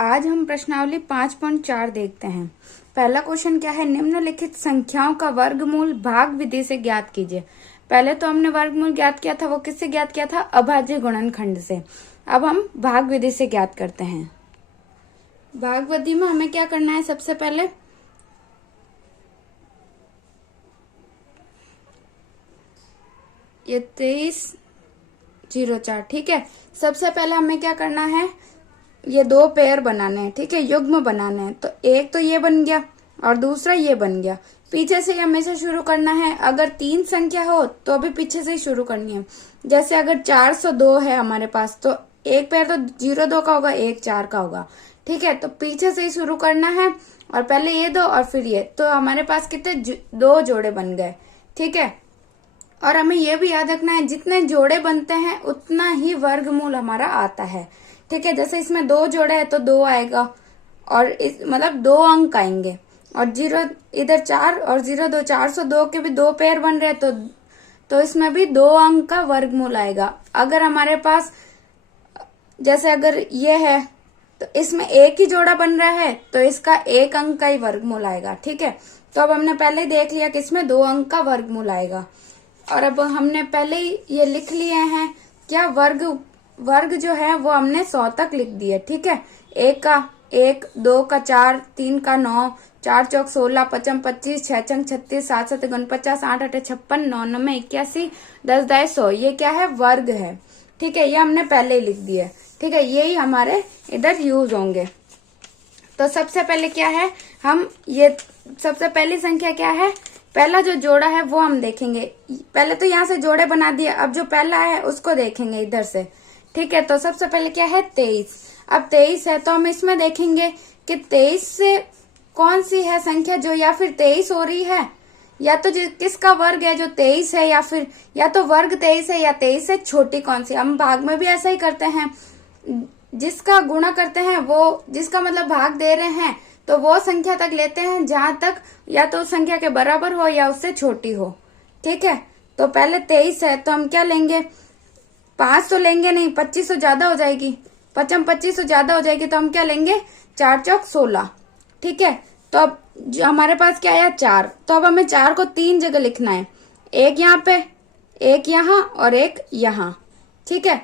आज हम प्रश्नावली 5.4 देखते हैं। पहला क्वेश्चन क्या है, निम्नलिखित संख्याओं का वर्गमूल भाग विधि से ज्ञात कीजिए। पहले तो हमने वर्गमूल ज्ञात किया था, वो किससे ज्ञात किया था? अभाज्य गुणनखंड से। अब हम भाग विधि से ज्ञात करते हैं। भाग विधि में हमें क्या करना है? सबसे पहले ये 2304, ठीक है। सबसे पहले हमें क्या करना है? ये दो पेयर बनाने हैं, ठीक है, युग्म बनाने हैं। तो एक तो ये बन गया और दूसरा ये बन गया। पीछे से हमेशा शुरू करना है। अगर 3 संख्या हो तो अभी पीछे से ही शुरू करनी है। जैसे अगर 402 है हमारे पास, तो एक पेयर तो 02 का होगा, एक 4 का होगा, ठीक है। तो पीछे से ही शुरू करना है और पहले ये दो और फिर ये, तो हमारे पास कितने 2 जोड़े बन गए, ठीक है। और हमें यह भी याद रखना है, जितने जोड़े बनते हैं उतना ही वर्गमूल हमारा आता है, ठीक है। जैसे इसमें 2 जोड़े है तो 2 आएगा, और मतलब 2 अंक आएंगे। और 0 इधर 4 और 02, 402 के भी 2 पेयर बन रहे हैं, तो इसमें भी 2 अंक का वर्गमूल आएगा। अगर हमारे पास जैसे अगर ये है तो इसमें एक ही जोड़ा बन रहा है, तो इसका 1 अंक का ही वर्गमूल आएगा, ठीक है। तो अब हमने पहले ही देख लिया कि इसमें 2 अंक का वर्गमूल आएगा। और अब हमने पहले ही ये लिख लिए हैं क्या, वर्ग जो है वो हमने 100 तक लिख दिए, ठीक है। 1 का 1, 2 का 4, 3 का 9, 4 चौक 16, 5 25, 6 छंग 36, 7 7 49, 8 8 56, 9 9 81, 10 10 100, ये क्या है? वर्ग है, ठीक है। ये हमने पहले ही लिख दिया, ठीक है। यही हमारे इधर यूज होंगे। तो सबसे पहले क्या है, हम ये सबसे पहली संख्या क्या है, पहला जो जोड़ा है वो हम देखेंगे। पहले तो यहाँ से जोड़े बना दिए, अब जो पहला है उसको देखेंगे इधर से, ठीक है। तो सबसे पहले क्या है? 23। अब 23 है तो हम इसमें देखेंगे कि 23 से कौन सी है संख्या जो या फिर 23 हो रही है, या तो किसका वर्ग है जो 23 है, या फिर या तो वर्ग 23 है या 23 से छोटी कौन सी। हम भाग में भी ऐसा ही करते हैं, जिसका गुणा करते हैं वो, जिसका मतलब भाग दे रहे हैं तो वो संख्या तक लेते हैं जहां तक या तो संख्या के बराबर हो या उससे छोटी हो, ठीक है। तो पहले 23 है तो हम क्या लेंगे? 5 तो लेंगे नहीं, 25 तो ज्यादा हो जाएगी, 25 तो ज्यादा हो जाएगी, तो हम क्या लेंगे? 4 चौक 16, ठीक है। तो अब जो हमारे पास क्या आया? 4। तो अब हमें 4 को 3 जगह लिखना है, एक यहाँ पे, एक यहाँ और एक यहाँ, ठीक है।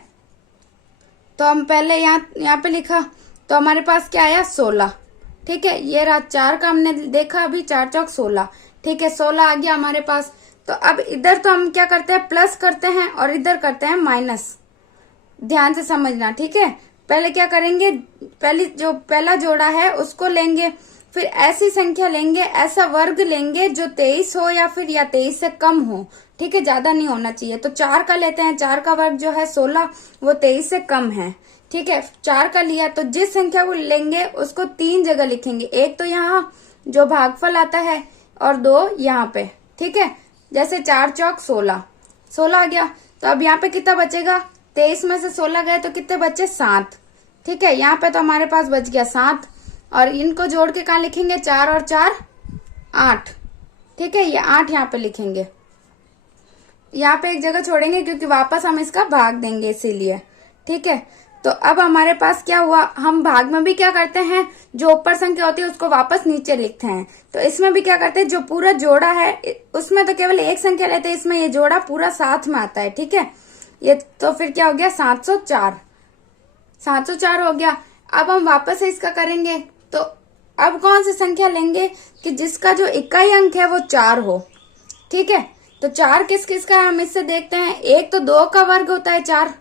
तो हम पहले यहाँ पे लिखा, तो हमारे पास क्या आया? 16, ठीक है। ये रहा 4 का, हमने देखा अभी, 4 चौक 16, ठीक है। 16 आ गया हमारे पास। तो अब इधर तो हम क्या करते हैं? प्लस करते हैं और इधर करते हैं माइनस। ध्यान से समझना, ठीक है। पहले क्या करेंगे? पहला जोड़ा है उसको लेंगे, फिर ऐसी संख्या लेंगे, ऐसा वर्ग लेंगे जो 23 हो या फिर 23 से कम हो, ठीक है, ज्यादा नहीं होना चाहिए। तो 4 का लेते हैं, 4 का वर्ग जो है 16, वो 23 से कम है, ठीक है। 4 का लिया तो जिस संख्या को लेंगे उसको 3 जगह लिखेंगे, एक तो यहाँ जो भागफल आता है और 2 यहाँ पे, ठीक है। जैसे 4 चौक 16, 16 आ गया। तो अब यहाँ पे कितना बचेगा? 23 में से 16 गए तो कितने बचे? 7, ठीक है। यहाँ पे तो हमारे पास बच गया 7, और इनको जोड़ के कहाँ लिखेंगे? 4 और 4 8, ठीक है। ये 8 यहाँ पे लिखेंगे, यहाँ पे एक जगह छोड़ेंगे क्योंकि वापस हम इसका भाग देंगे इसीलिए, ठीक है। तो अब हमारे पास क्या हुआ, हम भाग में भी क्या करते हैं, जो ऊपर संख्या होती है उसको वापस नीचे लिखते हैं। तो इसमें भी क्या करते हैं, जो पूरा जोड़ा है उसमें तो केवल एक संख्या लेते हैं, इसमें ये जोड़ा पूरा साथ में आता है, ठीक है। ये तो फिर क्या हो गया? 704, 704 हो गया। अब हम वापस से इसका करेंगे, तो अब कौन सी संख्या लेंगे कि जिसका जो इकाई अंक है वो 4 हो, ठीक है। तो 4 किस किस का है, हम इससे देखते हैं। एक तो 2 का वर्ग होता है 4,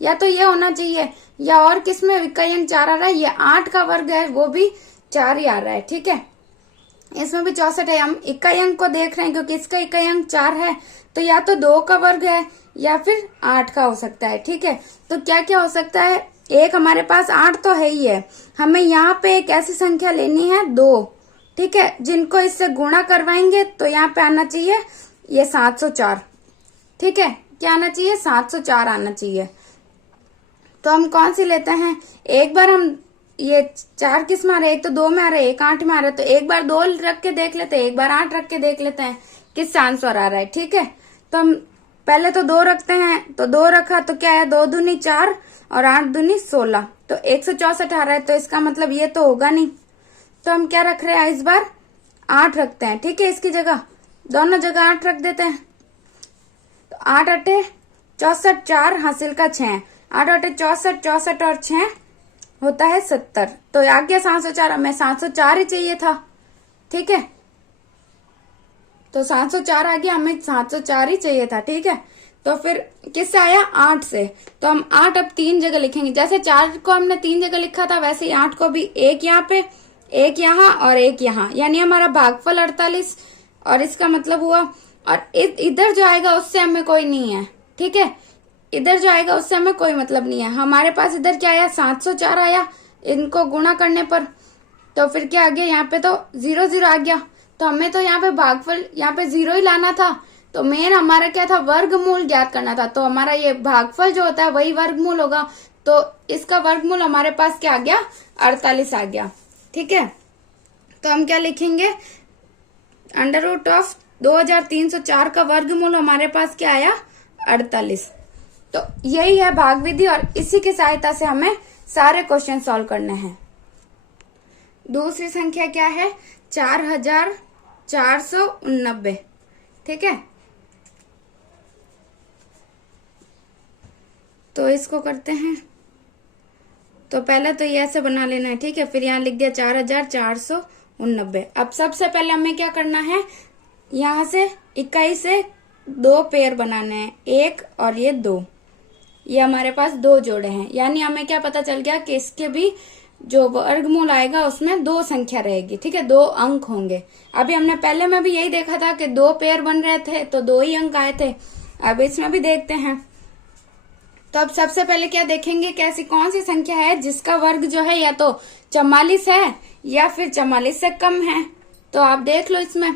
या तो ये होना चाहिए, या और किस में इकाई अंक 4 आ रहा है? ये 8 का वर्ग है, वो भी 4 ही आ रहा है, ठीक है। इसमें भी 64 है। हम इकाई अंक को देख रहे हैं क्योंकि इसका इकाई अंक 4 है, तो या तो 2 का वर्ग है या फिर 8 का हो सकता है, ठीक है। तो क्या क्या हो सकता है? एक हमारे पास 8 तो है ही है, हमें यहाँ पे एक ऐसी संख्या लेनी है 2, ठीक है, जिनको इससे गुणा करवाएंगे तो यहाँ पे आना चाहिए ये 704, ठीक है। क्या आना चाहिए? 704 आना चाहिए। तो हम कौन सी लेते हैं? एक बार हम ये 4 किस में आ रहे, एक तो 2 में आ रहे, एक 8 में आ रहा है, तो एक बार 2 रख के देख लेते हैं, एक बार 8 रख के देख लेते हैं किस आंसर आ रहा है, ठीक है। तो हम पहले तो 2 रखते हैं, तो 2 रखा तो क्या है? 2 दूनी 4 और 8 दूनी 16, तो 164 आ रहा है, तो इसका मतलब ये तो होगा नहीं। तो हम क्या रख रहे हैं इस बार, 8 रखते हैं। ठीक है, इसकी जगह दोनों जगह 8 रख देते हैं। तो 8 अट्ठे 64, 4 हासिल का 6, 8 अट्ठे 64, 64 और 6 होता है 70। तो आ गया 704, हमें 704 ही चाहिए था। ठीक है, तो 704 आ गया, हमें 704 ही चाहिए था। ठीक है, तो फिर किससे आया, 8 से। तो हम 8 अब 3 जगह लिखेंगे। जैसे 4 को हमने 3 जगह लिखा था, वैसे ही 8 को भी एक यहाँ पे, एक यहाँ और एक यहाँ, यानी हमारा भागफल 48। और इसका मतलब हुआ, और इधर जो आएगा उससे हमें कोई नहीं है। ठीक है, इधर जो आएगा उससे हमें कोई मतलब नहीं है। हमारे पास इधर क्या आया, 704 आया, इनको गुणा करने पर। तो फिर क्या आ गया, यहाँ पे तो 0 0 आ गया। तो हमें तो यहाँ पे भागफल, यहाँ पे 0 ही लाना था। तो मेन हमारा क्या था, वर्गमूल ज्ञात करना था। तो हमारा ये भागफल जो होता है वही वर्गमूल होगा। तो इसका वर्गमूल हमारे पास क्या आ गया, 48 आ गया। ठीक है, तो हम क्या लिखेंगे, अंडर रूट ऑफ 2304 का वर्गमूल हमारे पास क्या आया, 48। तो यही है भाग विधि, और इसी की सहायता से हमें सारे क्वेश्चन सॉल्व करने हैं। दूसरी संख्या क्या है, 4489। ठीक है, तो इसको करते हैं। तो पहले तो ये ऐसे बना लेना है। ठीक है, फिर यहाँ लिख दिया 4489। अब सबसे पहले हमें क्या करना है, यहाँ से इकाई से 2 पेयर बनाने हैं, 1 और ये 2। ये हमारे पास 2 जोड़े हैं, यानी हमें क्या पता चल गया कि इसके भी जो वर्गमूल आएगा उसमें 2 संख्या रहेगी। ठीक है, 2 अंक होंगे। अभी हमने पहले में भी यही देखा था कि 2 पेयर बन रहे थे तो 2 ही अंक आए थे। अब इसमें भी देखते हैं। तो अब सबसे पहले क्या देखेंगे, कैसी कौन सी संख्या है जिसका वर्ग जो है या तो 44 है या फिर 44 से कम है। तो आप देख लो, इसमें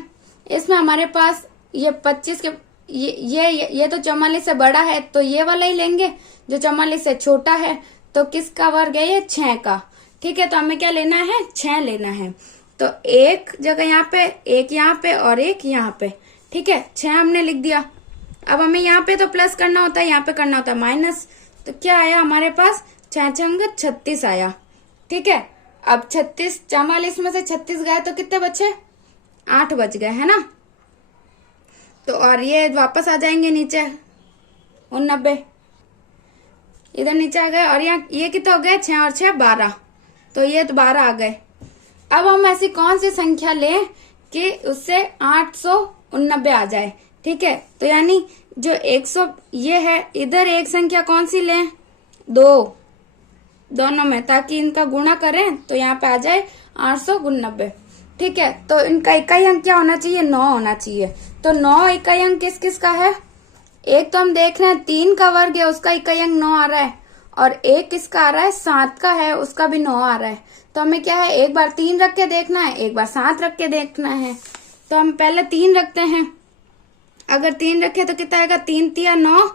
हमारे पास ये 25 के ये तो 44 से बड़ा है, तो ये वाला ही लेंगे। जो 44 से छोटा है तो किसका वर्ग है, ये 6 का। ठीक है, तो हमें क्या लेना है, 6 लेना है। तो एक जगह यहाँ पे, एक यहाँ पे और एक यहाँ पे। ठीक है, 6 हमने लिख दिया। अब हमें यहाँ पे तो प्लस करना होता है, यहाँ पे करना होता है माइनस। तो क्या आया हमारे पास, 6 6 36 आया। ठीक है, अब 36, 44 में से 36 गए तो कितने बचे, 8 बच गए, है ना। तो और ये वापस आ जाएंगे नीचे, 89 इधर नीचे आ गए। और यहाँ ये कितने हो गए, 6 और 6 12, तो ये तो 12 आ गए। अब हम ऐसी कौन सी संख्या लें कि उससे 889 आ जाए। ठीक है, तो यानी जो 100 ये है, इधर एक संख्या कौन सी लें, 2 दोनों में, ताकि इनका गुणा करें तो यहाँ पे आ जाए 889। ठीक है, तो इनका इकाई अंक क्या होना चाहिए, 9 होना चाहिए। तो 9 इकाई अंक किस किस का है, एक तो हम देख रहे हैं 3 का वर्ग है, उसका इकाई अंक 9 आ रहा है। और एक किसका आ रहा है, 7 का है, उसका भी 9 आ रहा है। तो हमें क्या है, एक बार 3 रख के देखना है, एक बार 7 रख के देखना है। तो हम पहले 3 रखते हैं। अगर 3 रखे तो कितना आएगा, 3 तिया 9,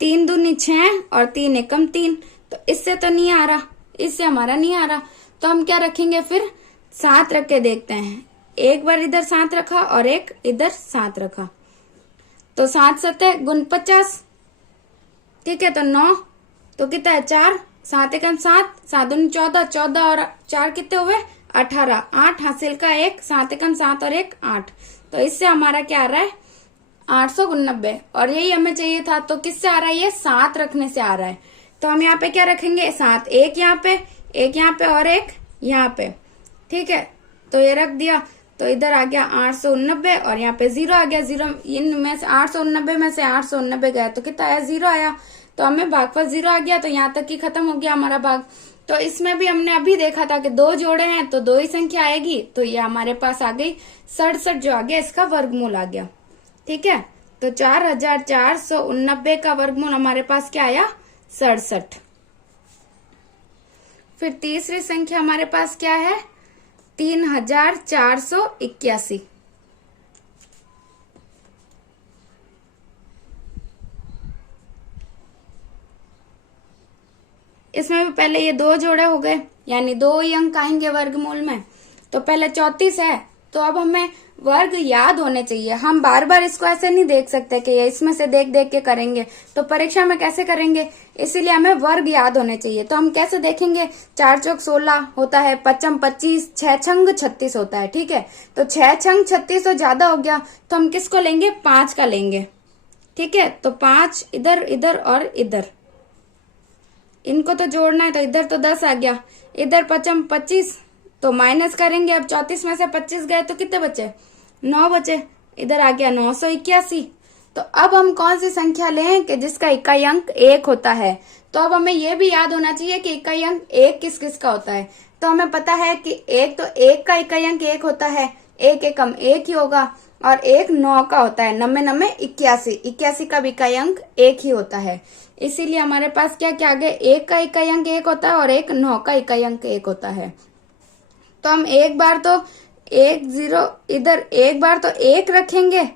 3 दूनी 6 और 3 एकम 3। तो इससे तो नहीं आ रहा, इससे हमारा नहीं आ रहा। तो हम क्या रखेंगे, फिर 7 रख के देखते हैं। एक बार इधर 7 रखा और एक इधर 7 रखा, तो 7 7 गुण 50। ठीक है, तो 9, तो कितना है 4, 7 एकम 7, 7 दूनी 14, 14 और 4 कितने हुए 18, 8 हासिल का 1, 7 एकम 7 और 1 8। तो इससे हमारा क्या आ रहा है, 889। और यही हमें चाहिए था। तो किससे आ रहा है, ये 7 रखने से आ रहा है। तो हम यहाँ पे क्या रखेंगे, 7, एक यहाँ पे, एक यहाँ पे और एक यहाँ पे। ठीक है, तो ये रख दिया। तो इधर आ गया 889 और यहाँ पे 0 आ गया। 0 इनमें से 889 में से 889 गया तो कितना आया, 0 आया। तो हमें भागफल 0 आ गया। तो यहाँ तक ही खत्म हो गया हमारा भाग। तो इसमें भी हमने अभी देखा था कि 2 जोड़े हैं तो 2 ही संख्या आएगी। तो ये हमारे पास आ गई 67 जो आ गया, इसका वर्गमूल आ गया। ठीक है, तो 4489 का वर्गमूल हमारे पास क्या आया, 67। फिर तीसरी संख्या हमारे पास क्या है, 3481। इसमें भी पहले ये 2 जोड़े हो गए, यानी 2 ही अंक आएंगे वर्गमूल में। तो पहले 34 है तो अब हमें वर्ग याद होने चाहिए। हम बार बार इसको ऐसे नहीं देख सकते कि ये इसमें से देख देख के करेंगे, तो परीक्षा में कैसे करेंगे, इसीलिए हमें वर्ग याद होने चाहिए। तो हम कैसे देखेंगे, 4 चौक 16 होता है, 5 25, 6 छंग 36 होता है। ठीक है, तो 6 छंग 36 तो ज्यादा हो गया, तो हम किसको लेंगे, 5 का लेंगे। ठीक है, तो 5 इधर इधर और इधर, इनको तो जोड़ना है, तो इधर तो 10 आ गया, इधर 5 25, तो माइनस करेंगे। अब 34 में से 25 गए तो कितने बचे, 9 बचे, इधर आ गया 981। तो अब हम कौन सी संख्या लें कि जिसका इकाई अंक 1 होता है। तो अब हमें यह भी याद होना चाहिए कि इकाई अंक 1 किस किस का होता है। तो हमें पता है कि 1 तो 1 का इकाई अंक 1 होता है, 1 एकम 1 ही होगा, और 1 9 का होता है, 9 9 81, 81 का भी इकाई अंक 1 ही होता है। इसीलिए हमारे पास क्या क्या आ गया, 1 का इकाई अंक 1 होता है और 1 9 का इकाई अंक 1 होता है। तो हम एक बार तो 1 0 इधर, एक बार तो 1 रखेंगे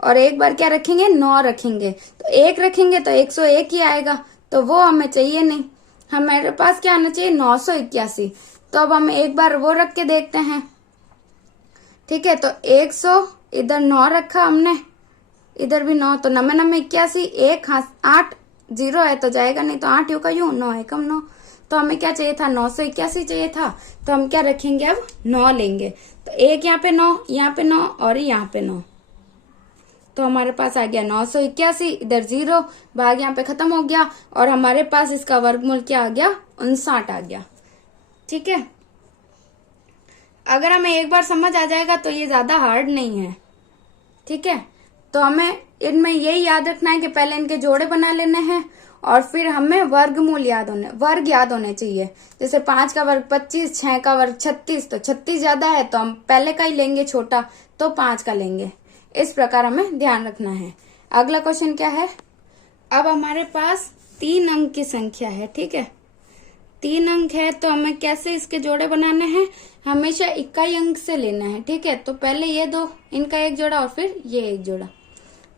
और एक बार क्या रखेंगे, 9 रखेंगे। तो 1 रखेंगे तो 101 ही आएगा, तो वो हमें चाहिए नहीं। हमारे पास क्या आना चाहिए, 981। तो अब हम एक बार वो रख के देखते हैं। ठीक है, तो 100 इधर 9 रखा हमने, इधर भी 9, तो 9 9 81, 1 8 0 है तो जाएगा नहीं, तो 8 यू का यूं, 9 एकम 9। तो हमें क्या चाहिए था, 981 चाहिए था। तो हम क्या रखेंगे, अब 9 लेंगे। तो एक यहाँ पे 9, यहाँ पे 9 और यहाँ पे 9, तो हमारे पास आ गया 981, इधर 0, भाग यहाँ पे खत्म हो गया, और हमारे पास इसका वर्गमूल क्या आ गया, 59 आ गया। ठीक है, अगर हमें एक बार समझ आ जाएगा तो ये ज्यादा हार्ड नहीं है। ठीक है, तो हमें इनमें यही याद रखना है कि पहले इनके जोड़े बना लेने हैं, और फिर हमें वर्ग याद होने चाहिए। जैसे 5 का वर्ग 25, 6 का वर्ग 36, तो 36 ज्यादा है तो हम पहले का ही लेंगे छोटा, तो 5 का लेंगे। इस प्रकार हमें ध्यान रखना है। अगला क्वेश्चन क्या है, अब हमारे पास 3 अंक की संख्या है। ठीक है, 3 अंक है, तो हमें कैसे इसके जोड़े बनाने हैं, हमेशा इकाई अंक से लेना है। ठीक है, तो पहले ये दो, इनका एक जोड़ा और फिर ये एक जोड़ा।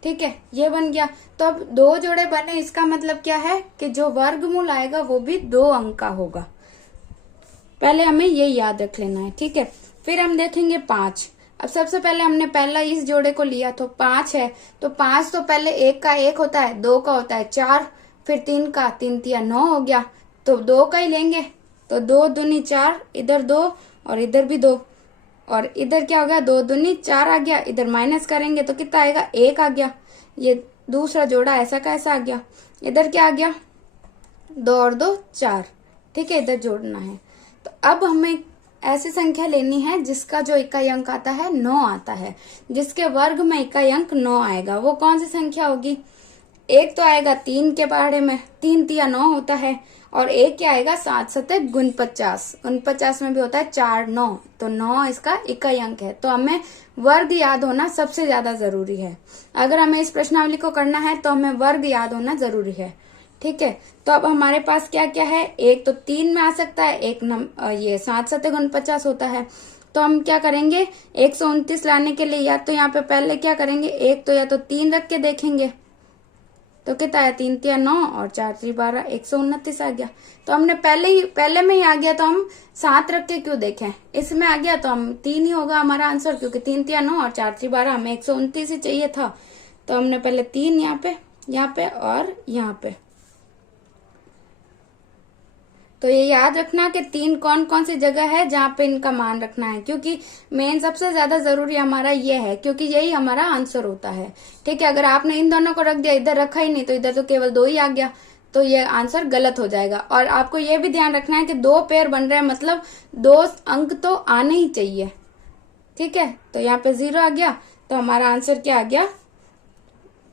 ठीक है, ये बन गया। तो अब 2 जोड़े बने, इसका मतलब क्या है कि जो वर्गमूल आएगा वो भी 2 अंक का होगा। पहले हमें ये याद रख लेना है। ठीक है, फिर हम देखेंगे 5। अब सबसे पहले हमने पहला इस जोड़े को लिया, तो 5 है, तो 5 तो पहले 1 का 1 होता है, 2 का होता है 4, फिर 3 का 3 तिया 9 हो गया, तो 2 का ही लेंगे। तो 2 दूनी 4, इधर 2 और इधर भी 2, और इधर क्या हो गया, 2 दूनी 4 आ गया, इधर माइनस करेंगे तो कितना आएगा, 1 आ गया। ये दूसरा जोड़ा ऐसा का ऐसा आ गया। इधर क्या आ गया, 2 और 2 4। ठीक है, इधर जोड़ना है। तो अब हमें ऐसी संख्या लेनी है जिसका जो इकाई अंक आता है 9 आता है, जिसके वर्ग में इकाई अंक 9 आएगा। वो कौन सी संख्या होगी, एक तो आएगा 3 के बारे में, 3 तिया 9 होता है, और एक क्या आएगा 7 7 49, 49 में भी होता है 4 9, तो 9 इसका इकाई अंक है। तो हमें वर्ग याद होना सबसे ज्यादा जरूरी है। अगर हमें इस प्रश्नावली को करना है तो हमें वर्ग याद होना जरूरी है। ठीक है, तो अब हमारे पास क्या क्या है, एक तो 3 में आ सकता है, एक ये 7 7 49 होता है। तो हम क्या करेंगे, 129 लाने के लिए या तो यहाँ पे पहले क्या करेंगे, एक तो या तो 3 रख के देखेंगे, तो कितना है, 3 तिया 9 और 4 3 12, 129 आ गया। तो हमने पहले में ही आ गया, तो हम 7 रख के क्यों देखें, इसमें आ गया तो हम 3 ही होगा हमारा आंसर, क्योंकि 3 तिया 9 और 4 3 12, हमें 129 ही चाहिए था। तो हमने पहले 3 यहाँ पे और यहाँ पे। तो ये याद रखना कि 3 कौन कौन सी जगह है जहाँ पे इनका मान रखना है, क्योंकि मेन सबसे ज्यादा जरूरी हमारा ये है, क्योंकि यही हमारा आंसर होता है। ठीक है, अगर आपने इन दोनों को रख दिया, इधर रखा ही नहीं, तो इधर तो केवल 2 ही आ गया, तो ये आंसर गलत हो जाएगा। और आपको ये भी ध्यान रखना है कि 2 पेयर बन रहे हैं, मतलब 2 अंक तो आने ही चाहिए। ठीक है, तो यहाँ पे 0 आ गया, तो हमारा आंसर क्या आ गया,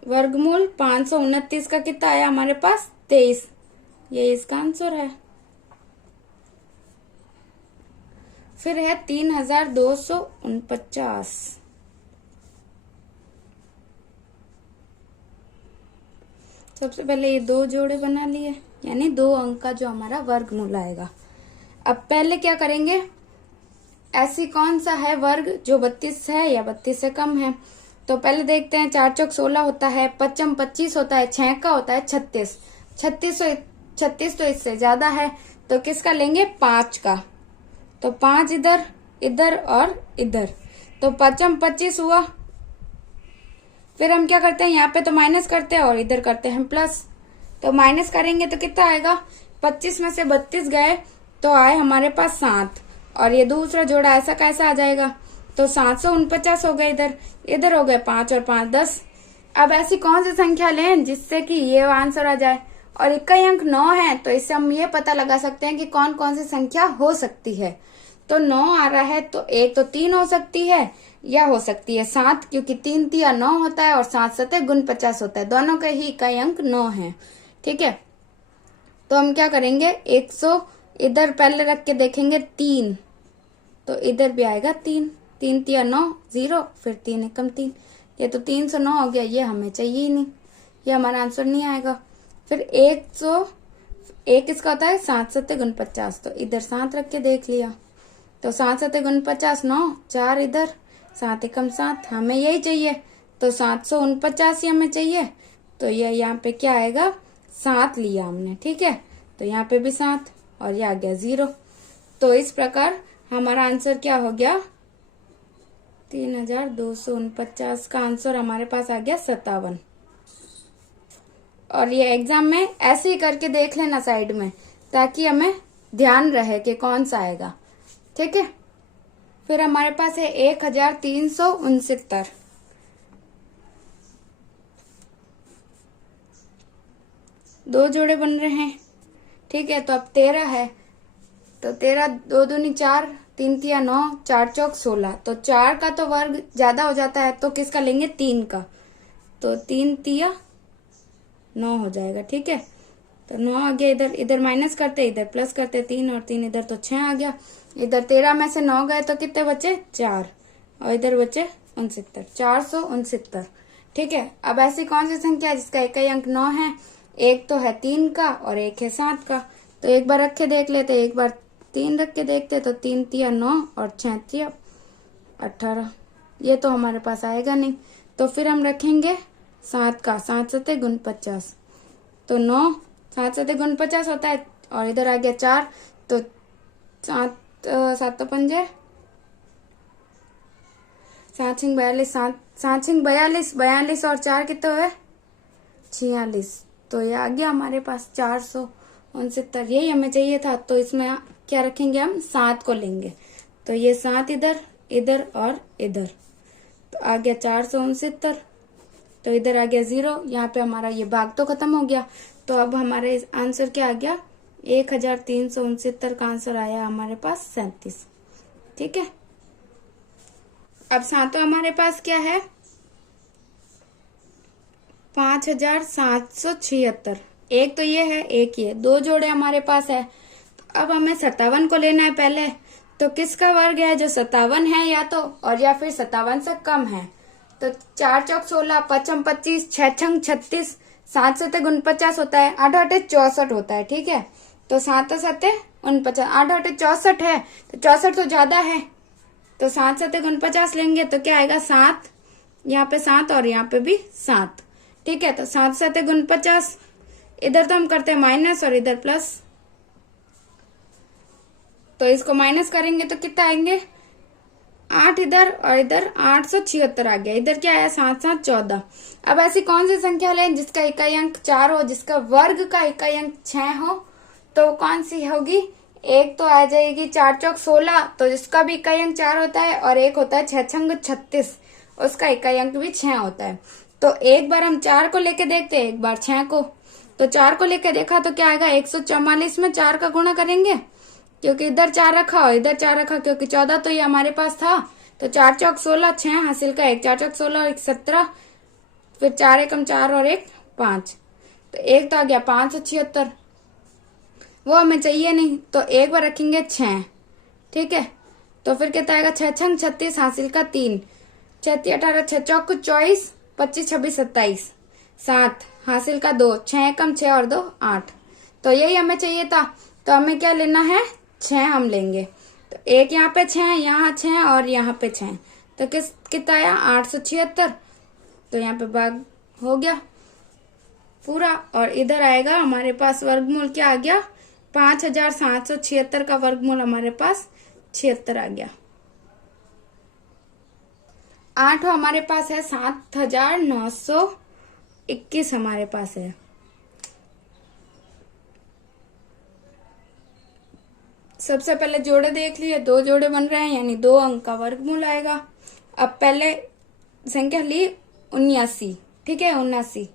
वर्गमूल 529 का कितना आया हमारे पास, 23। ये इसका आंसर है। फिर है 3249। सबसे पहले ये 2 जोड़े बना लिए, यानी 2 अंक का जो हमारा वर्गमूल आएगा। अब पहले क्या करेंगे, ऐसी कौन सा है वर्ग जो 32 है या 32 से कम है। तो पहले देखते हैं, 4 चौक 16 होता है, 5 25 होता है, 6 का होता है 36, 36 तो इससे ज्यादा है, तो किसका लेंगे, 5 का। तो 5 इधर इधर और इधर, तो 5 25 हुआ। फिर हम क्या करते हैं, यहाँ पे तो माइनस करते हैं और इधर करते हैं प्लस। तो माइनस करेंगे तो कितना आएगा, 25 में से 32 गए तो आए हमारे पास 7, और ये दूसरा जोड़ा ऐसा कैसा आ जाएगा, तो 749 हो गए। इधर इधर हो गए 5 और 5 10। अब ऐसी कौन सी संख्या लें जिससे कि ये आंसर आ जाए, और इकाई अंक 9 है तो इससे हम ये पता लगा सकते हैं कि कौन कौन सी संख्या हो सकती है। तो 9 आ रहा है तो एक तो 3 हो सकती है या हो सकती है 7, क्योंकि 3 तिया 9 होता है और 7 सते 49 होता है, दोनों के ही इकाई अंक 9 है। ठीक है, तो हम क्या करेंगे, 100 इधर पहले रख के देखेंगे 3, तो इधर भी आएगा 3, 3 तिया 9 0, फिर 3 एकम 3, ये तो 309 हो गया, ये हमें चाहिए ही नहीं, ये हमारा आंसर नहीं आएगा। फिर 101 इसका होता है 7 सते 49, तो इधर 7 रख के देख लिया, तो 7 सते 49 9, 4 इधर, 7 एकम 7, हमें यही चाहिए, तो 749 ही हमें चाहिए। तो ये यहाँ पे क्या आएगा, 7 लिया हमने। ठीक है, तो यहाँ पे भी 7 और ये आ गया 0। तो इस प्रकार हमारा आंसर क्या हो गया, 3249 का आंसर हमारे पास आ गया 57। और ये एग्जाम में ऐसे ही करके देख लेना साइड में, ताकि हमें ध्यान रहे कि कौन सा आएगा। ठीक है, फिर हमारे पास है 1369, दो जोड़े बन रहे हैं। ठीक है, तो अब 13 है, तो 13 2 दूनी 4, 3 तिया 9, 4 चौक 16, तो 4 का तो वर्ग ज्यादा हो जाता है, तो किसका लेंगे, 3 का, तो 3 तिया 9 हो जाएगा। ठीक है, तो 9 आ गया, इधर इधर माइनस करते इधर प्लस करते, 3 और 3 इधर, तो 6 आ गया। इधर 13 में से 9 गए तो कितने बचे, 4, और इधर बचे 69, 469। ठीक है, अब ऐसी कौन सी संख्या है जिसका इकाई अंक 9 है, एक तो है 3 का और एक है 7 का। तो एक बार रख के देख लेते, एक बार 3 रख के देखते, तो 3 तिया 9 और 6 तिया 18, ये तो हमारे पास आएगा नहीं। तो फिर हम रखेंगे 7 का, 7 सते 49, तो 9 7 सते 49 होता है, और इधर आ गया 4, तो 7 7 तो 5 7 छिंग 42, 7 छिंग 42, 42 और 4 कितने हुए, 46, तो ये आ गया हमारे पास 469, यही हमें चाहिए था। तो इसमें क्या रखेंगे, हम 7 को लेंगे, तो ये 7 इधर इधर और इधर, तो आ गया 469, तो इधर आ गया 0, यहाँ पे हमारा ये भाग तो खत्म हो गया। तो अब हमारे आंसर क्या आ गया, 1369 का आंसर आया हमारे पास 37। ठीक है, अब सातों हमारे पास क्या है, 5776, एक तो ये है एक ये, दो जोड़े हमारे पास है। तो अब हमें 57 को लेना है पहले, तो किसका वर्ग है, जो 57 है या तो, और या फिर 57 से कम है। तो 4 चौक 16, 5 25, 6 छंग 36, 7 सते 49 होता है, 8 8 64 होता है। ठीक है, तो 7 सते 49, 8 8 64 है, तो 64 तो ज्यादा है, तो 7 सते 49 लेंगे तो क्या आएगा, 7, यहाँ पे 7 और यहाँ पे भी 7। ठीक है, तो 7 सते 49, इधर तो हम करते हैं माइनस और इधर प्लस, तो इसको माइनस करेंगे तो कितना आएंगे, 8 इधर और इधर 876 आ गया। इधर क्या आया, 7 7 14। अब ऐसी कौन सी संख्या लें जिसका इकाई अंक 4 हो, जिसका वर्ग का इकाई अंक 6 हो, तो कौन सी होगी, एक तो आ जाएगी 4 चौक 16, तो जिसका भी इकाई अंक 4 होता है, और एक होता है 6 छंग 36, उसका इकाई अंक भी 6 होता है। तो एक बार हम 4 को लेके देखते हैं, एक बार 6 को। तो 4 को लेके देखा तो क्या आएगा, 144 में 4 का गुणा करेंगे, क्योंकि इधर 4 रखा और इधर 4 रखा, क्योंकि 14 तो ये हमारे पास था। तो 4 चौक 16, 6 हासिल का 1, 4 चौक 16 और 1 17, फिर 4 एकम 4 और 1 5, तो एक तो आ गया 576, वो हमें चाहिए नहीं, तो एक बार रखेंगे 6। ठीक है, तो फिर कितना आएगा, 6 छंग 36 हासिल का 3, 6 18, 6 चौक 24, 25 26 27, 7 हासिल का 2, 6 एकम 6 और 2 8, तो यही हमें चाहिए था। तो हमें क्या लेना है, 6 हम लेंगे, तो एक यहाँ पे 6, यहाँ 6 और यहाँ पे 6, तो कितना आया, 876, तो यहाँ पे भाग हो गया पूरा। और इधर आएगा हमारे पास वर्गमूल क्या आ गया, 5776 का वर्गमूल हमारे पास 76 आ गया। 8 हमारे पास है 7,921 हमारे पास है। सबसे पहले जोड़े देख लिए, 2 जोड़े बन रहे हैं यानी 2 अंक का वर्गमूल आएगा। अब पहले संख्या ली 79, ठीक है 79।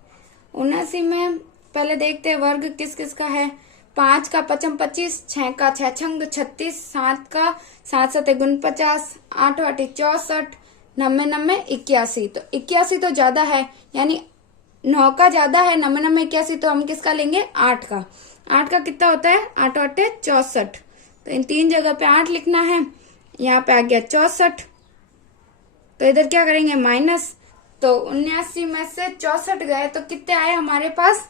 79 में पहले देखते हैं वर्ग किस किस का है। 5 का पचम 25, 6 का 6 छंग 36, 7 का 7 7 49, 8 8 64, 90 90 81। तो 81 तो ज्यादा है यानी 9 का ज्यादा है, 90 90 81। तो हम किसका लेंगे 8 का। 8 का कितना होता है 8 8 64। तो इन 3 जगह पे 8 लिखना है। यहाँ पे आ गया 64। तो इधर क्या करेंगे माइनस। तो 79 में से 64 गए तो कितने आए हमारे पास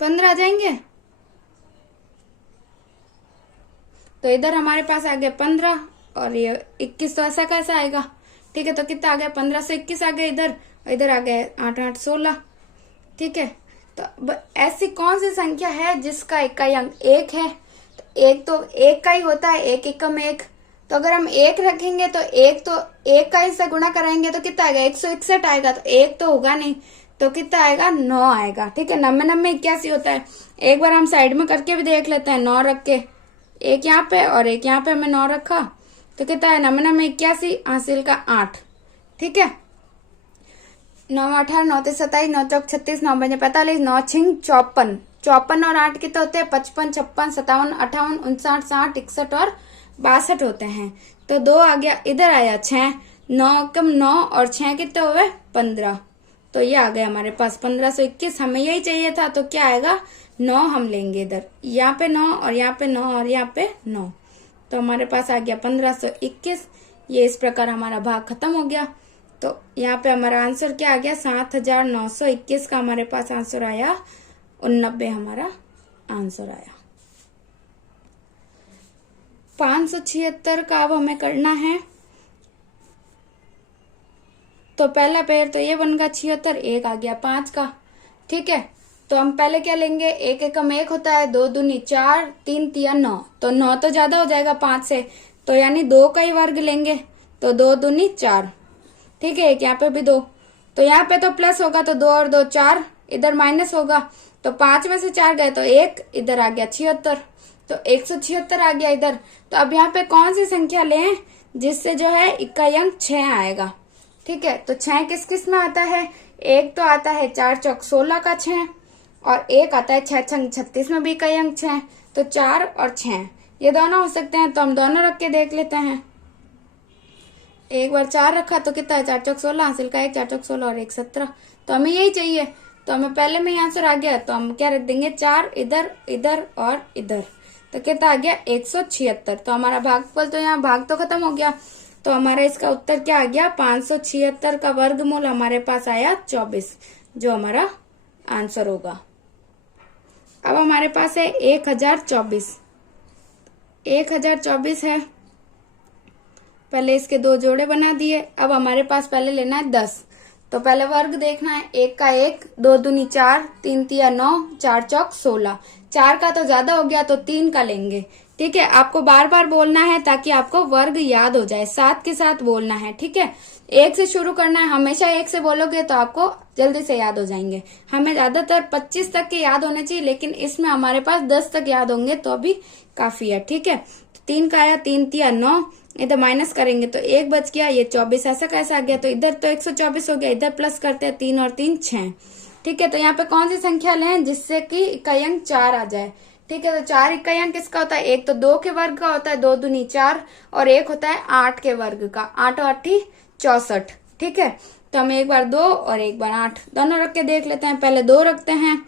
15 आ जाएंगे। तो इधर हमारे पास आ गया 15 और ये 21। तो ऐसा कैसा आएगा, ठीक है। तो कितना आ गया 15 से 21 आ गया इधर, और इधर आ गया 8 8 16, ठीक है। तो ऐसी कौन सी संख्या है जिसका इकाई अंक 1 है। तो एक का ही होता है, एक एकम 1। तो अगर हम 1 रखेंगे तो एक का ही से गुणा कराएंगे तो कितना आएगा 161 आएगा। तो 1 तो होगा नहीं, तो कितना आएगा 9 आएगा, ठीक है। 90 90 81 होता है। एक बार हम साइड में करके भी देख लेते हैं। 9 रख के, एक यहाँ पे और एक यहाँ पे हमने 9 रखा, तो कितना है 90 90 81, हासिल का 8, ठीक है। 9 18 9 3 27 9 चौक 36 9 5 45 9 छिंग 54। 54 और 8 कितने होते हैं 55 56 57 58 59 60 61 और 62 होते हैं। तो 2 आ गया, इधर आया 6, 9 कम 9 और 6 कितने हुए 15। तो ये आ गया हमारे पास 1521। हमें यही चाहिए था। तो क्या आएगा 9 हम लेंगे इधर, यहाँ पे 9 और यहाँ पे 9 और यहाँ पे 9। तो हमारे पास आ गया 1521। ये इस प्रकार हमारा भाग खत्म हो गया। तो यहाँ पे हमारा आंसर क्या आ गया 7,921 का हमारे पास आंसर आया। 89 हमारा आंसर आया। 576 का अब हमें करना है। तो पहला पेयर तो ये बन गया 76, एक आ गया 5 का, ठीक है। तो हम पहले क्या लेंगे, एक एकम 1 होता है, 2 दूनी 4 3 तिया 9। तो 9 तो ज्यादा हो जाएगा 5 से, तो यानी 2 का ही वर्ग लेंगे। तो 2 दूनी 4, ठीक है। एक यहाँ पे भी 2, तो यहाँ पे तो प्लस होगा तो 2 और 2 4, इधर माइनस होगा। तो 5 में से 4 गए तो 1, इधर आ गया 76। तो 176 आ गया इधर। तो अब यहाँ पे कौन सी संख्या लें जिससे जो है इकाई अंक 6 आएगा, ठीक है। तो 6 किस किस में आता है, एक तो आता है 4 चौक 16 का 6, और एक आता है 6 छंग 36 में भी इकाई अंक 6। तो 4 और 6 ये दोनों हो सकते हैं। तो हम दोनों रख के देख लेते हैं। एक बार 4 रखा तो कितना है 4 चौक 16, हासिल का 1 4 चौक 16 और 1 17। तो हमें यही चाहिए। तो हमें पहले में ही आंसर आ गया। तो हम क्या रख देंगे 4 इधर इधर और इधर। तो कितना आ गया 176। तो हमारा भागफल तो यहाँ भाग तो खत्म हो गया। तो हमारा इसका उत्तर क्या आ गया 576 का वर्गमूल हमारे पास आया 24, जो हमारा आंसर होगा। अब हमारे पास है 1024। 1024 है। पहले इसके 2 जोड़े बना दिए। अब हमारे पास पहले लेना है 10। तो पहले वर्ग देखना है। 1 का 1, 2 दूनी 4 3 तिया 9 4 चौक 16। 4 का तो ज्यादा हो गया तो 3 का लेंगे, ठीक है। आपको बार बार बोलना है ताकि आपको वर्ग याद हो जाए, साथ के साथ बोलना है, ठीक है। 1 से शुरू करना है। हमेशा 1 से बोलोगे तो आपको जल्दी से याद हो जाएंगे। हमें ज्यादातर 25 तक के याद होने चाहिए, लेकिन इसमें हमारे पास 10 तक याद होंगे तो भी काफी है, ठीक है। तो 3 का आया 3 तिया 9, इधर माइनस करेंगे तो 1 बच गया, ये 24 ऐसा कैसा आ गया। तो इधर तो 124 हो गया, इधर प्लस करते हैं 3 और 3 6, ठीक है। तो यहाँ पे कौन सी संख्या लें जिससे कि इकाई अंक 4 आ जाए, ठीक है। तो 4 इकाई अंक किसका होता है, एक तो 2 के वर्ग का होता है, 2 दूनी 4, और एक होता है 8 के वर्ग का, 8 और 8 64, ठीक है। तो हम एक बार 2 और एक बार 8 दोनों रख के देख लेते हैं। पहले 2 रखते हैं,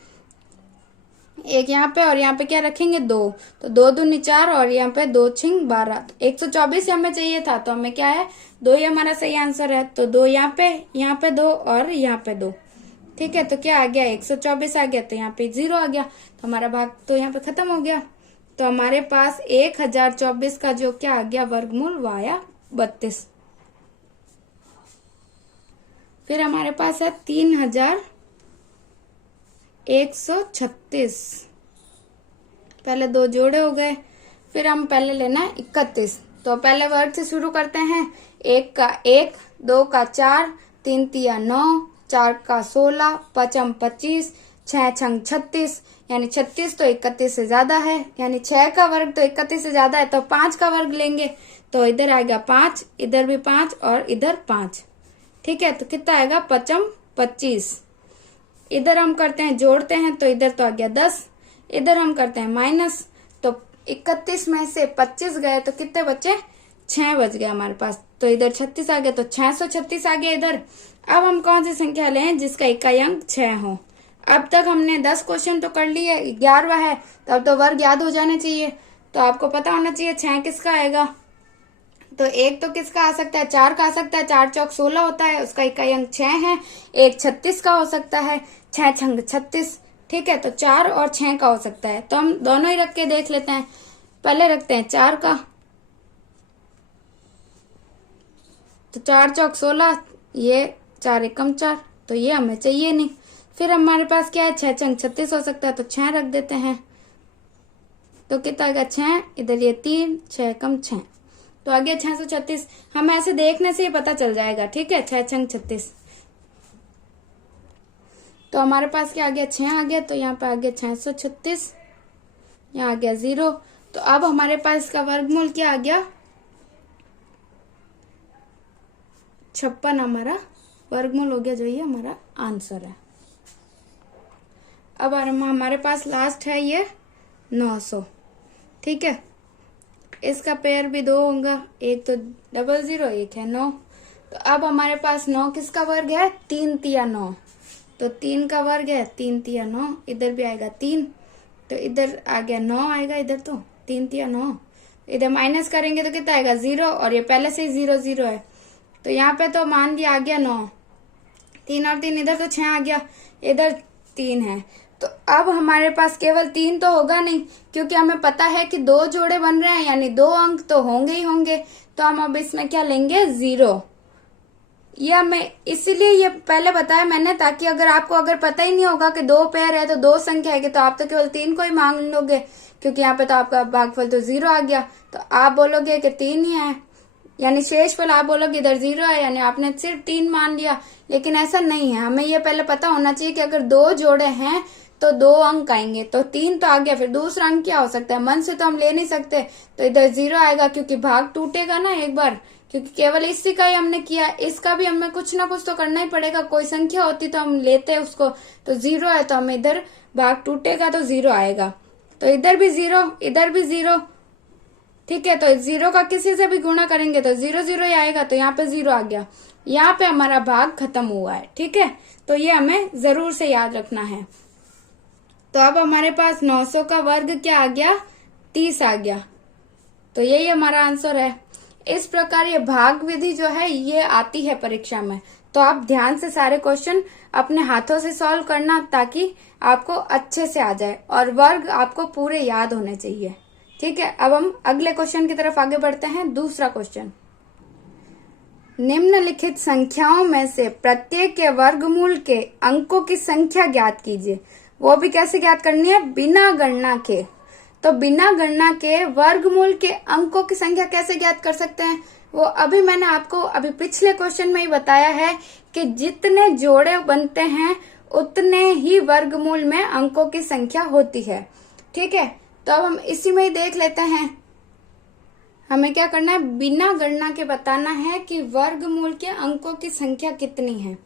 एक यहाँ पे और यहाँ पे क्या रखेंगे 2। तो 2 दूनी 4 और यहाँ पे 2 छिंग 12। तो 124 हमें चाहिए था, तो हमें क्या है 2 ही हमारा सही आंसर है। तो 2 यहाँ पे 2 और यहाँ पे 2, ठीक है। तो क्या आ गया 124 आ गया। तो यहाँ पे 0 आ गया। तो हमारा भाग तो यहाँ पे खत्म हो गया। तो हमारे पास 1024 का जो क्या आ गया वर्गमूल वो आया 32। फिर हमारे पास है 3136। पहले 2 जोड़े हो गए। फिर हम पहले लेना है 31। तो पहले वर्ग से शुरू करते हैं। 1 का 1, 2 का 4, 3 तिया 9, 4 का 16, 5 25, 6 छंग 36, यानी 36 तो 31 से ज्यादा है, यानी 6 का वर्ग तो 31 से ज्यादा है, तो 5 का वर्ग लेंगे। तो इधर आएगा 5, इधर भी 5 और इधर 5। ठीक है, तो कितना आएगा 5 25। इधर हम करते हैं जोड़ते हैं, तो इधर तो आ गया 10, इधर हम करते हैं माइनस, तो 31 में से 25 गए तो कितने बचे, 6 बच गए हमारे पास। तो इधर 36 आ गया, तो 636 आ गया इधर। अब हम कौन सी संख्या लें जिसका इकाई अंक 6 हो। अब तक हमने 10 क्वेश्चन तो कर लिए, 11वां है, तो अब तो वर्ग याद हो जाने चाहिए। तो आपको पता होना चाहिए 6 किसका आएगा। तो 1 तो किसका आ सकता है, 4 का आ सकता है, 4 चौक 16 होता है, उसका इकाई अंक 6 है। 1 36 का हो सकता है, 6 छंग 36। ठीक है, तो 4 और 6 का हो सकता है। तो हम दोनों ही रख के देख लेते हैं। पहले रखते हैं 4 का, तो 4 चौक 16, ये 4 एकम 4, तो ये हमें चाहिए नहीं। फिर हमारे पास क्या है, 6 छंग 36 हो सकता है, तो 6 रख देते हैं। तो कितना आएगा 6, इधर ये 3, 6 एकम 6, तो आ गया 636। हमें ऐसे देखने से ही पता चल जाएगा। ठीक है, 6 छंग 36, तो हमारे पास क्या आ गया, 6 आ गया, तो यहाँ पे आ गया 636, यहाँ आ गया 0। तो अब हमारे पास इसका वर्गमूल क्या आ गया, 56 हमारा वर्गमूल हो गया, जो ये हमारा आंसर है। अब हमारे पास लास्ट है ये 900। ठीक है, इसका पेयर भी 2 होगा, एक तो 00, एक है 9। तो अब हमारे पास 9 किसका वर्ग है, 3 तिया 9, तो 3 का वर्ग है 3 तिया 9, इधर भी आएगा 3, तो इधर आ गया 9 आएगा, इधर तो 3 तिया 9, इधर माइनस करेंगे तो कितना आएगा 0, और ये पहले से ही 0 0 है, तो यहाँ पे तो मान लिया आ गया 9, 3 और 3 इधर तो 6 आ गया, इधर 3 है। तो अब हमारे पास केवल 3 तो होगा नहीं, क्योंकि हमें पता है कि 2 जोड़े बन रहे हैं, यानी 2 अंक तो होंगे ही होंगे। तो हम अब इसमें क्या लेंगे, 0। ये हमें इसीलिए ये पहले बताया मैंने, ताकि अगर पता ही नहीं होगा कि 2 पेयर है तो 2 संख्या है, तो आप तो केवल 3 को ही मांग लोगे, क्योंकि यहाँ पे तो आपका भागफल तो 0 आ गया, तो आप बोलोगे कि 3 ही है, यानी शेषफल आप बोलोगे इधर 0 है, यानी आपने सिर्फ 3 मान लिया। लेकिन ऐसा नहीं है, हमें ये पहले पता होना चाहिए कि अगर 2 जोड़े हैं तो 2 अंक आएंगे, तो 3 तो आ गया, फिर दूसरा अंक क्या हो सकता है, मन से तो हम ले नहीं सकते, तो इधर 0 आएगा, क्योंकि भाग टूटेगा ना एक बार, क्योंकि केवल इसी का ही हमने किया, इसका भी हमें कुछ ना कुछ तो करना ही पड़ेगा। कोई संख्या होती तो हम लेते उसको, तो 0 है, तो हमें इधर भाग टूटेगा तो 0 आएगा, तो इधर भी 0, इधर भी 0। ठीक है, तो 0 का किसी से भी गुणा करेंगे तो 0 0 ही आएगा, तो यहाँ पे 0 आ गया, यहाँ पे हमारा भाग खत्म हुआ है। ठीक है, तो ये हमें जरूर से याद रखना है। तो अब हमारे पास 900 का वर्ग क्या आ गया, 30 आ गया, तो यही हमारा आंसर है। इस प्रकार ये भाग विधि जो है ये आती है परीक्षा में, तो आप ध्यान से सारे क्वेश्चन अपने हाथों से सॉल्व करना, ताकि आपको अच्छे से आ जाए, और वर्ग आपको पूरे याद होने चाहिए। ठीक है, अब हम अगले क्वेश्चन की तरफ आगे बढ़ते हैं। दूसरा क्वेश्चन, निम्नलिखित संख्याओं में से प्रत्येक के वर्गमूल के अंकों की संख्या ज्ञात कीजिए। वो भी कैसे ज्ञात करनी है, बिना गणना के। तो बिना गणना के वर्गमूल के अंकों की संख्या कैसे ज्ञात कर सकते हैं, वो अभी मैंने आपको पिछले क्वेश्चन में ही बताया है कि जितने जोड़े बनते हैं उतने ही वर्गमूल में अंकों की संख्या होती है। ठीक है, तो अब हम इसी में ही देख लेते हैं। हमें क्या करना है, बिना गणना के बताना है कि वर्गमूल के अंकों की संख्या कितनी है।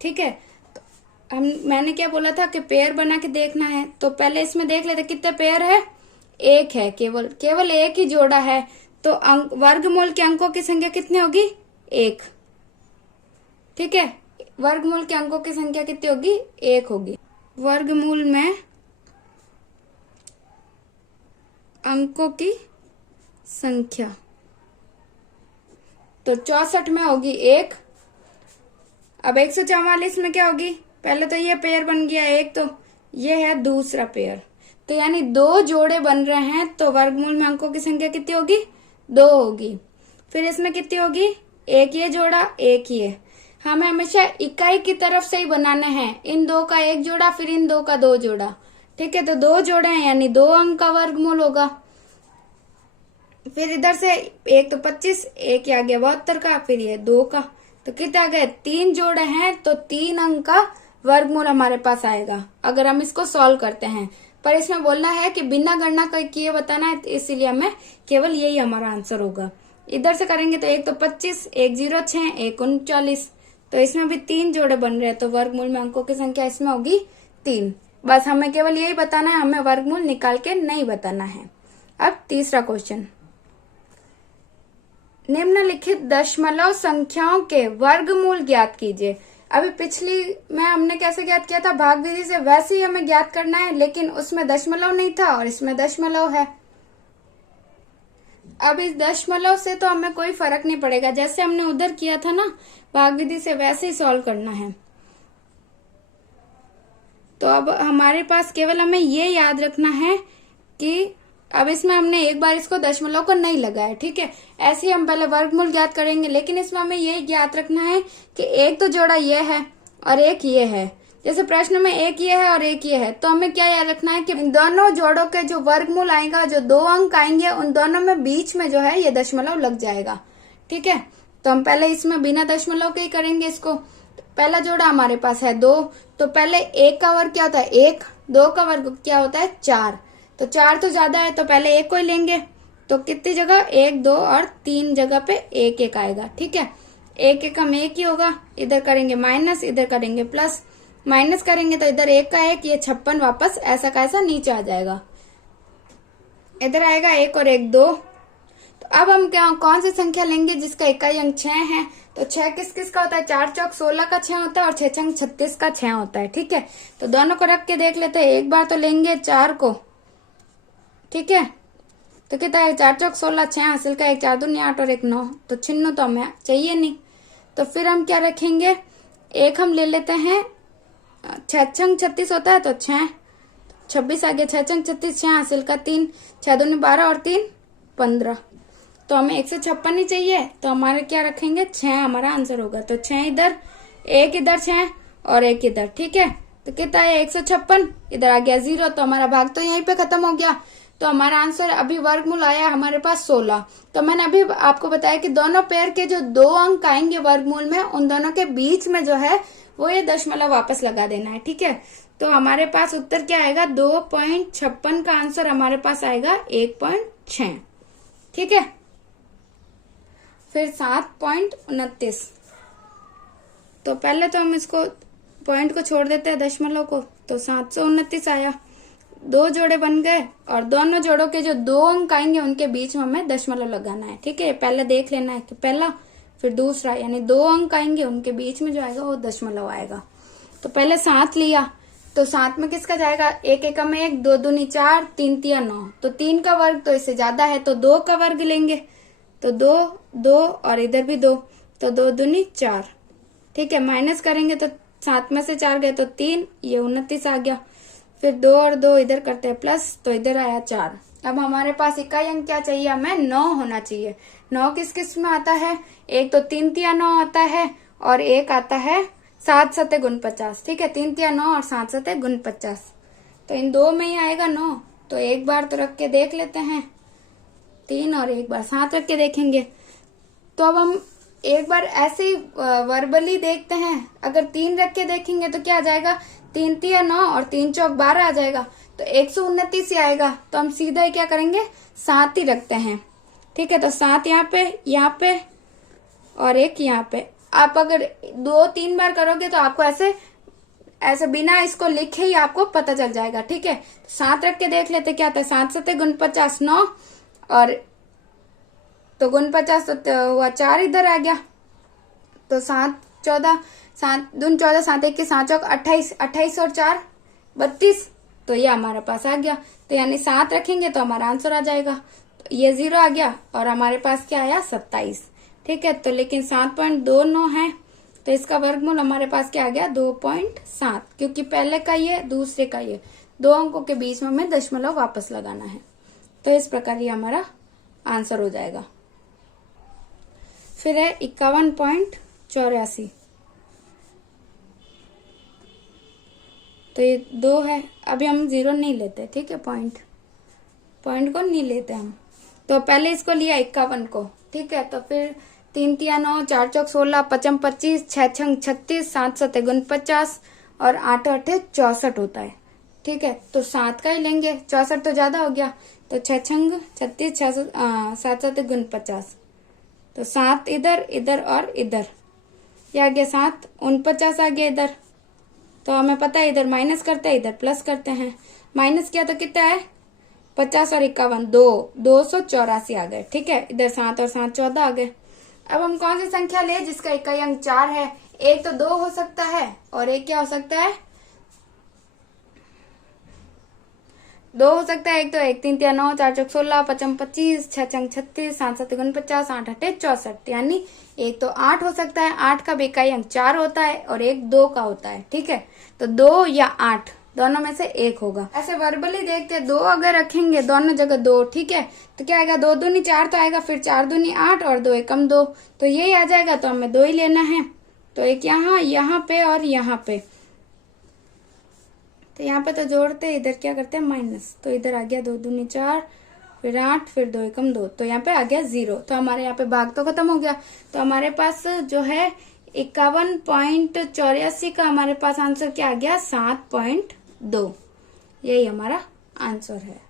ठीक है, तो मैंने क्या बोला था कि पेयर बना के देखना है, तो पहले इसमें देख लेते कितने पेयर है, 1 है, केवल 1 ही जोड़ा है, तो वर्गमूल के अंकों की संख्या कितनी होगी, 1। ठीक है, वर्गमूल के अंकों की संख्या कितनी होगी, 1 होगी। वर्गमूल में अंकों की संख्या तो 64 में होगी 1। अब 144 में क्या होगी, पहले तो ये पेयर बन गया 1, तो ये है दूसरा पेयर, तो यानी 2 जोड़े बन रहे हैं, तो वर्गमूल में अंकों की संख्या कितनी होगी, 2 होगी। फिर इसमें कितनी होगी, 1 ये जोड़ा, 1 ये। हमें हमेशा इकाई की तरफ से ही बनाना है, इन 2 का 1 जोड़ा, फिर इन 2 का 2 जोड़ा। ठीक है, तो 2 जोड़े हैं, यानी 2 अंक का वर्गमूल होगा। फिर इधर से एक तो 25, एक आ गया 72 का, फिर ये 2 का, तो कितने आ गए 3 जोड़े हैं, तो 3 अंक का वर्गमूल हमारे पास आएगा अगर हम इसको सॉल्व करते हैं। पर इसमें बोलना है कि बिना गणना किए बताना है, इसीलिए हमें केवल यही हमारा आंसर होगा। इधर से करेंगे तो एक तो 25, एक 06, एक 39, तो इसमें भी 3 जोड़े बन रहे हैं, तो वर्गमूल में अंकों की संख्या इसमें होगी 3। बस हमें केवल यही बताना है, हमें वर्गमूल निकाल के नहीं बताना है। अब तीसरा क्वेश्चन, निम्नलिखित दशमलव संख्याओं के वर्गमूल ज्ञात कीजिए। अभी पिछली में हमने कैसे ज्ञात किया था, भाग विधि से, वैसे ही हमें ज्ञात करना है, लेकिन उसमें दशमलव नहीं था और इसमें दशमलव है। अब इस दशमलव से तो हमें कोई फर्क नहीं पड़ेगा, जैसे हमने उधर किया था ना भाग विधि से, वैसे ही सॉल्व करना है। तो अब हमारे पास केवल हमें ये याद रखना है कि अब इसमें हमने एक बार इसको दशमलव को नहीं लगाया, ठीक है, ऐसे ही हम पहले वर्गमूल ज्ञात करेंगे, लेकिन इसमें हमें ये ज्ञात रखना है कि एक तो जोड़ा ये है और एक ये है। जैसे प्रश्न में एक ये है और एक ये है, तो हमें क्या याद रखना है कि इन दोनों जोड़ों के जो वर्गमूल आएगा, जो 2 अंक आएंगे, उन दोनों में बीच में जो है ये दशमलव लग जाएगा, ठीक है। तो हम पहले इसमें बिना दशमलव के ही करेंगे इसको। पहला जोड़ा हमारे पास है 2, तो पहले 1 का वर्ग क्या होता है 1, 2 का वर्ग क्या होता है 4, तो 4 तो ज्यादा है, तो पहले 1 को ही लेंगे, तो कितनी जगह 1, 2 और 3 जगह पे 1 1 आएगा, ठीक है। 1 1 हम 1 ही होगा, इधर करेंगे माइनस, इधर करेंगे प्लस, माइनस करेंगे तो इधर 1 का 1, ये 56 वापस ऐसा का ऐसा नीचे आ जाएगा, इधर आएगा 1 और 1 2। तो अब हम क्या कौन सी संख्या लेंगे जिसका इकाई अंक 6 है, तो 6 किस किस का होता है, 4 चौक 16 का 6 होता है और 6 छंग 36 का 6 होता है, ठीक है। तो दोनों को रख के देख लेते हैं, एक बार तो लेंगे 4 को, ठीक है, तो कितना है 4 चौक 16, 6 हासिल का, 1 4 दूनी 8 और 1 9, तो चिन्ह तो हमें चाहिए नहीं, तो फिर हम क्या रखेंगे, एक हम ले लेते हैं 6 छंग 36 होता है, तो 6 26 आ गया, 6 छंग 36, 6 हासिल का 3, 6 दूनी 12 और 3 15, तो हमें 156 ही चाहिए, तो हमारे क्या रखेंगे 6 हमारा आंसर होगा। तो 6 इधर, 1 इधर 6 और 1 इधर, ठीक है, तो कितना है 156, इधर आ गया 0, तो हमारा भाग तो यहीं पे खत्म हो गया। तो हमारा आंसर अभी वर्गमूल आया हमारे पास 16। तो मैंने अभी आपको बताया कि दोनों पेयर के जो 2 अंक आएंगे वर्गमूल में, उन दोनों के बीच में जो है वो ये दशमलव वापस लगा देना है, ठीक है। तो हमारे पास उत्तर क्या आएगा 2.56 का आंसर हमारे पास आएगा 1.6, ठीक है। फिर 7.29, तो पहले तो हम इसको पॉइंट को छोड़ देते हैं दशमलव को, तो 729 आया, 2 जोड़े बन गए और दोनों जोड़ों के जो 2 अंक आएंगे उनके बीच में हमें दशमलव लगाना है, ठीक है। पहले देख लेना है कि पहला फिर दूसरा, यानी 2 अंक आएंगे उनके बीच में जो आएगा वो दशमलव आएगा। तो पहले 7 लिया, तो 7 में किसका जाएगा 1 1 में 1, 2 दूनी 4, 3 3 9, तो 3 का वर्ग तो इससे ज्यादा है, तो 2 का वर्ग लेंगे, तो 2 2 और इधर भी 2, तो 2 दूनी 4, ठीक है। माइनस करेंगे तो 7 में से 4 गए तो 3, ये 29 आ गया, फिर 2 और 2 इधर करते हैं प्लस, तो इधर आया 4। अब हमारे पास इकाई अंक क्या चाहिए, हमें 9 होना चाहिए। 9 किस किस में आता है, एक तो 3 3 9 आता है और एक आता है 7 7 गुण 50, ठीक है, 3 3 9 और 7 7 गुण 50, तो इन 2 में ही आएगा 9। तो एक बार तो रख के देख लेते हैं 3 और एक बार 7 रख के देखेंगे। तो अब हम एक बार ऐसे ही वर्बली देखते हैं, अगर 3 रख के देखेंगे तो क्या आ जाएगा 3 3 9 और 3 चौक 12 आ जाएगा, तो 129 ही आएगा। तो हम सीधा ही क्या करेंगे 7 ही रखते हैं, ठीक है। तो 7 यहाँ पे और एक यहाँ पे। आप अगर 2 3 बार करोगे तो आपको ऐसे बिना इसको लिखे ही आपको पता चल जाएगा, ठीक है। 7 रख के देख लेते क्या आता है, 7 7 गुण 50 9 और तो गुण 50 तो हुआ 4 इधर आ गया, तो 7 14 7 दून 14 7 1 7 चौक 28 28 और 4 32, तो ये हमारे पास आ गया। तो यानी 7 रखेंगे तो हमारा आंसर आ जाएगा, तो ये 0 आ गया और हमारे पास क्या आया 27, ठीक है। तो लेकिन 7.29 है, तो इसका वर्गमूल हमारे पास क्या आ गया 2.7, क्योंकि पहले का ये दूसरे का ये 2 अंकों के बीच में हमें दशमलव वापस लगाना है। तो इस प्रकार ये हमारा आंसर हो जाएगा। फिर है 51.84, तो ये 2 है, अभी हम 0 नहीं लेते, ठीक है, पॉइंट को नहीं लेते हम। तो पहले इसको लिया 51 को, ठीक है। तो फिर 3 तिया 9, 4 चौक 16, 5 25, 6 छंग 36, 7 7 49 और 8 8 64 होता है, ठीक है। तो 7 का ही लेंगे, 64 तो ज्यादा हो गया, तो 6 छंग 36, 7 7 49, तो 7 इधर इधर और इधर, ये आ गया 7, 49 आ गया इधर। तो हमें पता है इधर माइनस करते हैं इधर प्लस करते हैं, माइनस किया तो कितना है 50 और 51 284 आ गए, ठीक है। इधर 7 और 7 14 आ गए। अब हम कौन सी संख्या ले जिसका इकाई अंक 4 है? एक तो 2 हो सकता है और एक क्या हो सकता है 2 हो सकता है। एक तो 1 3 तिया 9, 4 चौक 16, 5 25, 6 छंग 36, 7 7 49, 8 8 64, यानी एक तो 8 हो सकता है। 8 का भी इकाई अंक 4 होता है और एक 2 का होता है, ठीक है। तो 2 या 8 दोनों में से एक होगा। ऐसे वर्बली देखते हैं, 2 अगर रखेंगे दोनों जगह 2, ठीक है, तो क्या आएगा 2 दूनी 4 तो आएगा, फिर 4 दूनी 8 और 2 एकम 2, तो यही आ जाएगा। तो हमें 2 ही लेना है, तो एक यहाँ पे और यहाँ पे, तो यहाँ पे तो जोड़ते इधर क्या करते हैं माइनस, तो इधर आ गया 2 दूनी 4, फिर 8, फिर 2 एकम 2, तो यहाँ पे आ गया 0। तो हमारे यहाँ पे भाग तो खत्म हो गया। तो हमारे पास जो है 51.84 का हमारे पास आंसर क्या आ गया 7.2, यही हमारा आंसर है।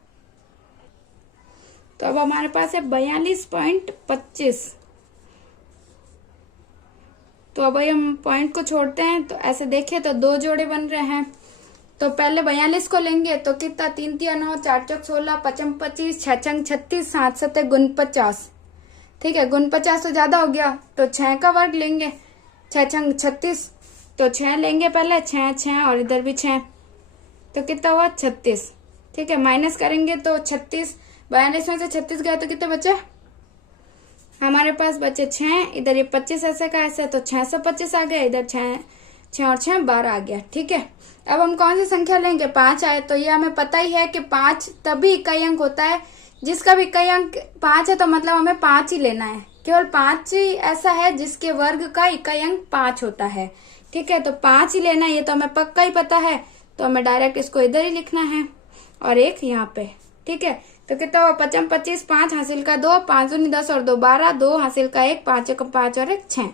तो अब हमारे पास है 42.25। तो अब हम पॉइंट को छोड़ते हैं, तो ऐसे देखें तो 2 जोड़े बन रहे हैं। तो पहले 42 को लेंगे तो कितना 3 तिया 9, 4 चौक 16, 5 25, 6 छंग 36, 7 7 49, ठीक है। 49 तो ज्यादा हो गया, तो 6 का वर्ग लेंगे, 6 छंग 36, तो 6 लेंगे पहले, 6 6 और इधर भी 6, तो कितना हुआ 36, ठीक है। माइनस करेंगे तो 36, 42 में से 36 गया तो कितने बचे हमारे पास बचे 6, इधर ये 25 ऐसे का ऐसे, तो 625 आ गया, इधर 6 और 6 12 आ गया, ठीक है। अब हम कौन सी संख्या लेंगे 5 आए, तो ये हमें पता ही है कि 5 तभी इकाई अंक होता है जिसका भी इकाई अंक 5 है, तो मतलब हमें 5 ही लेना है। केवल 5 ही ऐसा है जिसके वर्ग का इकाई अंक 5 होता है, ठीक है। तो 5 ही लेना है, ये तो हमें पक्का ही पता है, तो हमें डायरेक्ट इसको इधर ही लिखना है और एक यहाँ पे, ठीक है। तो कितना हुआ 5 25, 5 हासिल का 2, 5 दूनी 10 और 2 12, 2 हासिल का 1, 5 एकम 5 और 1 6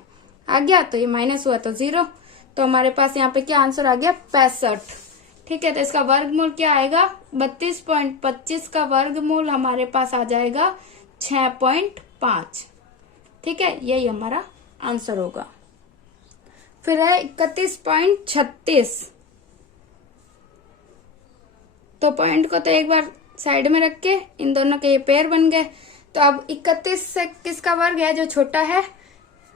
आ गया, तो ये माइनस हुआ तो 0। तो हमारे पास यहाँ पे क्या आंसर आ गया 65, ठीक है। तो इसका वर्गमूल क्या आएगा 32.25 का वर्गमूल हमारे पास आ जाएगा 6.5, ठीक है, यही हमारा आंसर होगा। फिर है 31.36, तो पॉइंट को तो एक बार साइड में रख के इन दोनों के ये पेयर बन गए। तो अब 31 से किसका वर्ग है जो छोटा है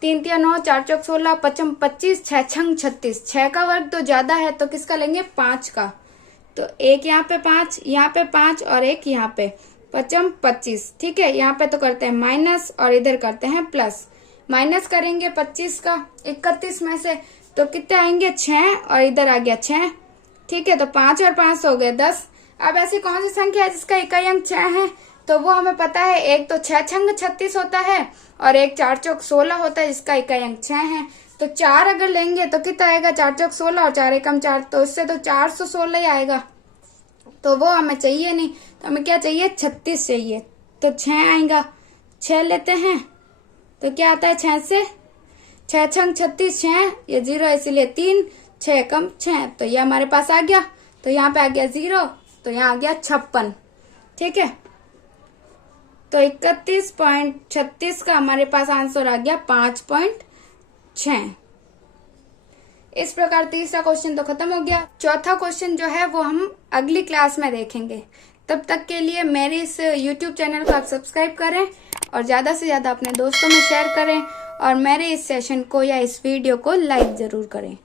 3 तिया 9, 4 चौक 16, 5 25, 6 छंग 36, 6 का वर्ग तो ज्यादा है, तो किसका लेंगे 5 का, तो एक यहाँ पे 5, यहाँ पे 5 और एक यहाँ पे 5 25, ठीक है। यहाँ पे तो करते हैं माइनस और इधर करते हैं प्लस, माइनस करेंगे 25 का 31 में से, तो कितने आएंगे 6 और इधर आ गया 6, ठीक है। तो 5 और 5 हो गए 10। अब ऐसी कौन सी संख्या है जिसका इकाई अंक 6 है, तो वो हमें पता है, एक तो 6 छंग 36 होता है और एक 4 चौक 16 होता है जिसका इकाई अंक 6 है। तो 4 अगर लेंगे तो कितना आएगा 4 चौक 16 और 4 एकम 4, तो इससे तो 416 ही आएगा, तो वो हमें चाहिए नहीं। तो हमें क्या चाहिए 36 चाहिए, तो 6 आएगा, 6 लेते हैं, तो क्या आता है 6 से 6 छंग 36, 6 ये 0 इसीलिए 3, 6 एकम 6, तो ये हमारे पास आ गया। तो यहाँ पे आ गया 0, तो यहाँ आ गया 56, ठीक है। तो 31.36 का हमारे पास आंसर आ गया 5.6। इस प्रकार तीसरा क्वेश्चन तो खत्म हो गया। चौथा क्वेश्चन जो है वो हम अगली क्लास में देखेंगे। तब तक के लिए मेरे इस YouTube चैनल को आप सब्सक्राइब करें और ज्यादा से ज्यादा अपने दोस्तों में शेयर करें और मेरे इस सेशन को या इस वीडियो को लाइक जरूर करें।